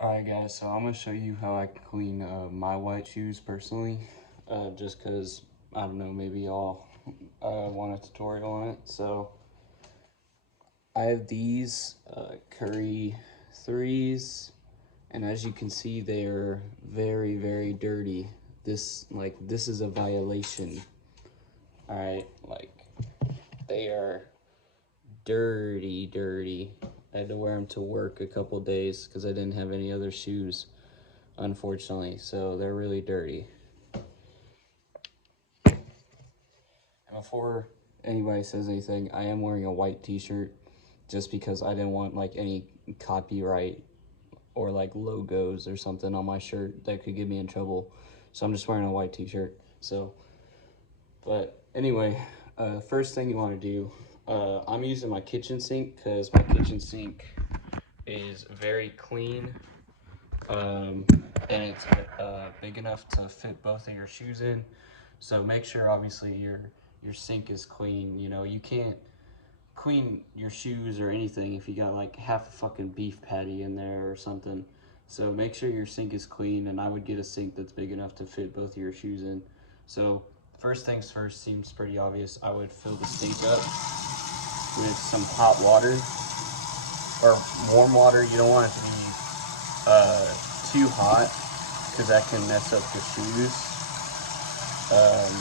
Alright guys, so I'm going to show you how I clean my white shoes personally, just because, I don't know, maybe y'all want a tutorial on it. So I have these Curry 3s, and as you can see, they're very, very dirty. This is a violation. Alright, they are dirty, dirty. I had to wear them to work a couple days because I didn't have any other shoes, unfortunately, so they're really dirty. And before anybody says anything, I am wearing a white t-shirt just because I didn't want like any copyright or like logos or something on my shirt that could get me in trouble. So I'm just wearing a white t-shirt. But anyway, first thing you want to do, I'm using my kitchen sink because my kitchen sink is very clean, and it's big enough to fit both of your shoes in. So make sure obviously your sink is clean. You know, you can't clean your shoes or anything if you got like half a fucking beef patty in there or something. So make sure your sink is clean, and I would get a sink that's big enough to fit both of your shoes in. So first things first, seems pretty obvious. I would fill the sink up with some hot water or warm water. You don't want it to be too hot because that can mess up the shoes. Um,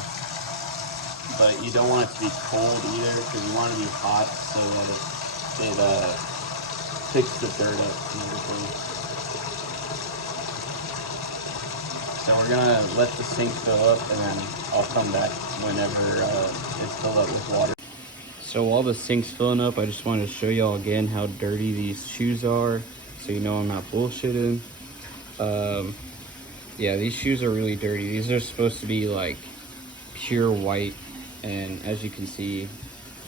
but you don't want it to be cold either because you want it to be hot so that it picks the dirt up and everything. So we're gonna let the sink fill up, and then I'll come back whenever it's filled up with water. So while the sink's filling up, I just wanted to show y'all again how dirty these shoes are, so you know I'm not bullshitting. Yeah, these shoes are really dirty. These are supposed to be like pure white, and as you can see,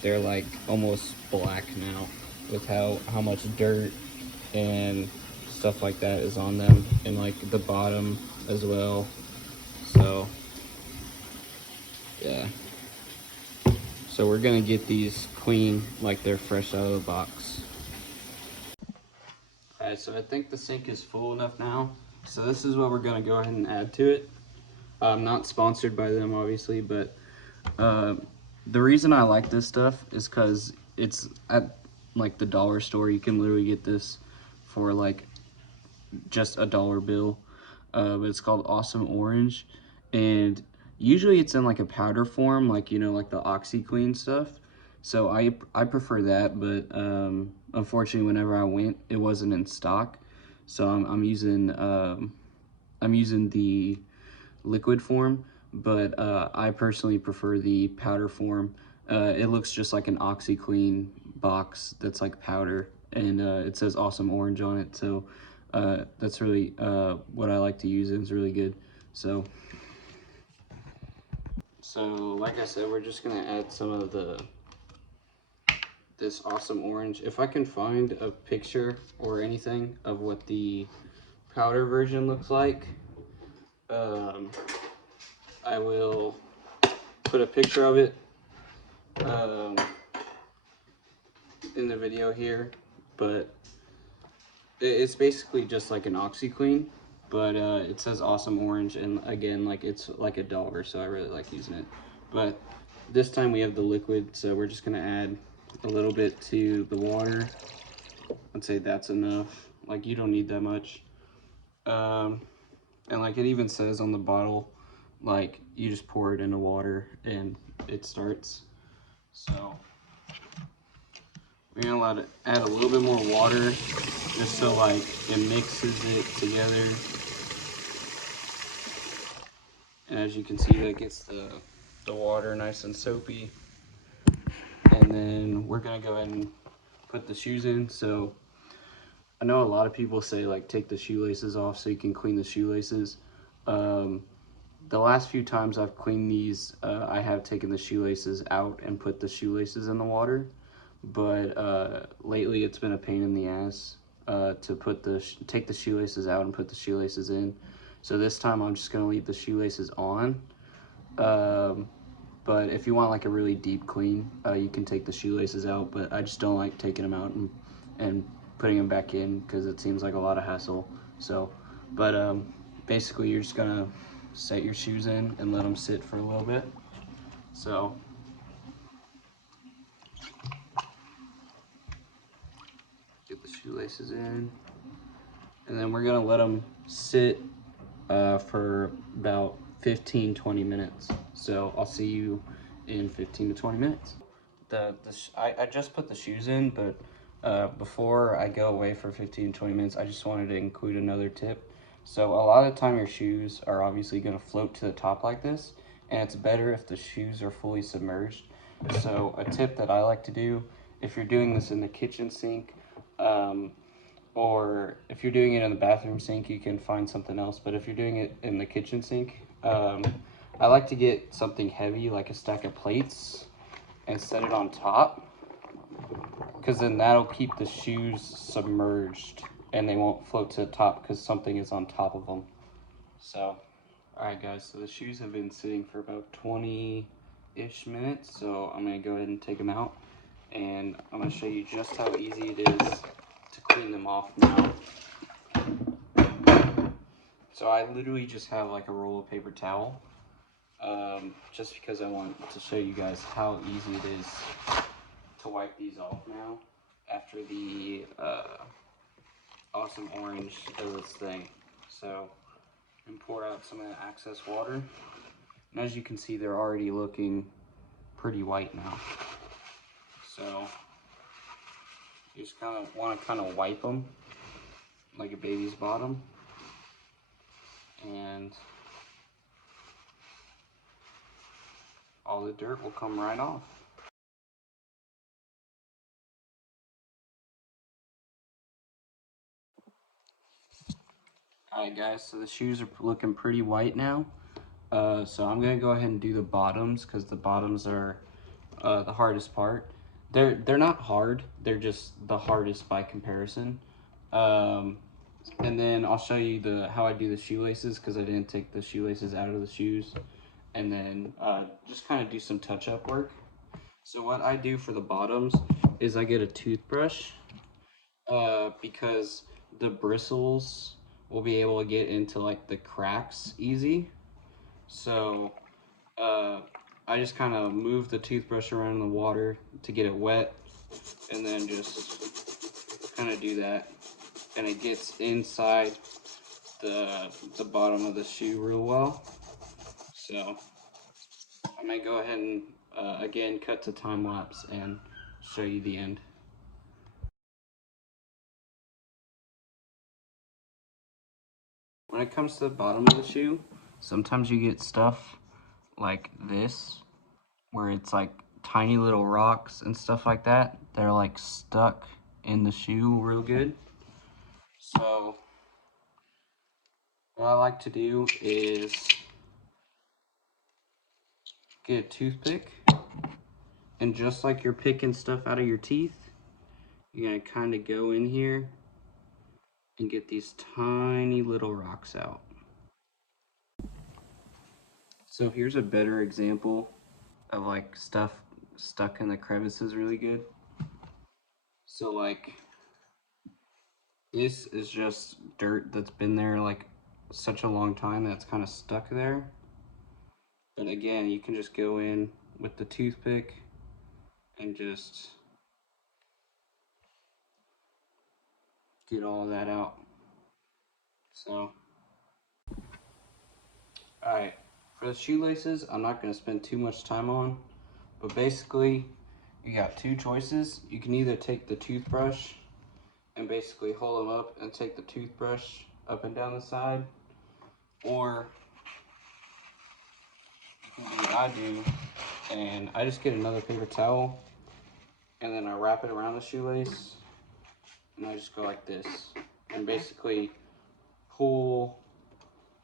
they're like almost black now with how much dirt and stuff like that is on them, and like the bottom as well. So yeah, so we're gonna get these clean like they're fresh out of the box. Alright, so I think the sink is full enough now, so this is what we're gonna go ahead and add to it. I'm not sponsored by them obviously, but the reason I like this stuff is because it's at like the dollar store. You can literally get this for like just a dollar bill, but it's called Awesome Orange, and usually it's in like a powder form, like, you know, like the OxyClean stuff. So I prefer that, but unfortunately whenever I went it wasn't in stock, so I'm using the liquid form, but I personally prefer the powder form. It looks just like an OxyClean box that's like powder, and it says Awesome Orange on it, so that's really what I like to use. It's really good. So like I said, we're just gonna add some of this Awesome Orange. If I can find a picture or anything of what the powder version looks like, I will put a picture of it in the video here, but it's basically just like an OxyClean, but it says Awesome Orange, and again, like, it's like a dollar, so I really like using it. But this time we have the liquid, so we're just gonna add a little bit to the water. I'd say that's enough. Like, you don't need that much. And like it even says on the bottle, like, you just pour it into water and it starts. So we're gonna add a little bit more water just so like it mixes it together. And as you can see, that gets the water nice and soapy. And then we're gonna go ahead and put the shoes in. So I know a lot of people say like take the shoelaces off so you can clean the shoelaces. The last few times I've cleaned these, I have taken the shoelaces out and put the shoelaces in the water, but lately it's been a pain in the ass to take the shoelaces out and put the shoelaces in. So this time I'm just gonna leave the shoelaces on. But if you want like a really deep clean, you can take the shoelaces out, but I just don't like taking them out and putting them back in because it seems like a lot of hassle. So, but basically you're just gonna set your shoes in and let them sit for a little bit. So get the shoelaces in, and then we're gonna let them sit for about 15-20 minutes. So I'll see you in 15 to 20 minutes. I just put the shoes in, but before I go away for 15-20 minutes, I just wanted to include another tip. So a lot of the time your shoes are obviously going to float to the top like this, and it's better if the shoes are fully submerged. So a tip that I like to do, if you're doing this in the kitchen sink, or if you're doing it in the bathroom sink, you can find something else. But if you're doing it in the kitchen sink, I like to get something heavy like a stack of plates and set it on top, because then that'll keep the shoes submerged and they won't float to the top because something is on top of them. So, alright guys, so the shoes have been sitting for about 20-ish minutes, so I'm going to go ahead and take them out, and I'm going to show you just how easy it is to clean them off now. So I literally just have like a roll of paper towel, just because I want to show you guys how easy it is to wipe these off now after the awesome orange does its thing. So, and pour out some of that excess water. And as you can see, they're already looking pretty white now. So, you just kind of want to wipe them like a baby's bottom. And all the dirt will come right off. Alright guys, so the shoes are looking pretty white now. So I'm gonna go ahead and do the bottoms, because the bottoms are the hardest part. They're not hard, they're just the hardest by comparison. And then I'll show you how I do the shoelaces, because I didn't take the shoelaces out of the shoes. And then just kind of do some touch-up work. So what I do for the bottoms is I get a toothbrush, because the bristles will be able to get into like the cracks easy. So I just kind of move the toothbrush around in the water to get it wet, and then just kind of do that, and it gets inside the bottom of the shoe real well. So I might go ahead and again cut to time lapse and show you the end. When it comes to the bottom of the shoe, sometimes you get stuff like this, where it's like tiny little rocks and stuff like that. They're like stuck in the shoe real good. So what I like to do is get a toothpick, and just like you're picking stuff out of your teeth, you're gonna kind of go in here and get these tiny little rocks out. So here's a better example of like stuff stuck in the crevices really good. So like this is just dirt that's been there like such a long time that's kind of stuck there. But again, you can just go in with the toothpick and just get all of that out. So, alright, for the shoelaces, I'm not going to spend too much time on, but basically, you got two choices. You can either take the toothbrush and basically hold them up and take the toothbrush up and down the side, or you can do what I do, and I just get another paper towel, and then I wrap it around the shoelace, and I just go like this, and basically pull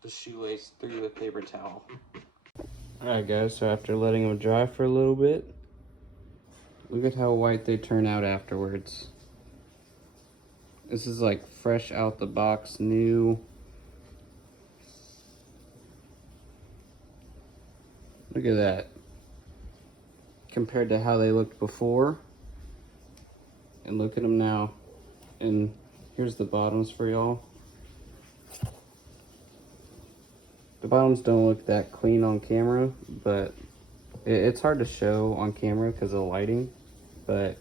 the shoelace through the paper towel. Alright guys, so after letting them dry for a little bit, look at how white they turn out afterwards. This is like fresh out the box, new. Look at that. Compared to how they looked before, and look at them now. And here's the bottoms for y'all. The bottoms don't look that clean on camera, but it's hard to show on camera because of the lighting, but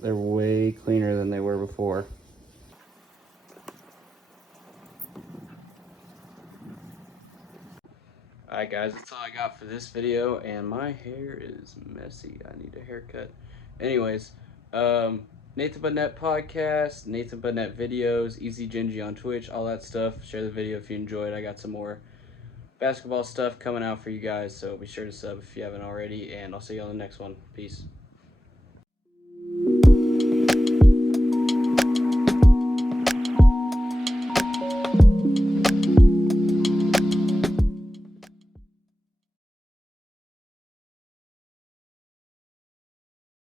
they're way cleaner than they were before. Alright guys, that's all I got for this video, and my hair is messy. I need a haircut. Anyways, Nathan Burnett podcast, Nathan Burnett videos, Easy Gingy on Twitch, all that stuff. Share the video if you enjoyed. I got some more basketball stuff coming out for you guys, so be sure to sub if you haven't already, and I'll see you on the next one. Peace.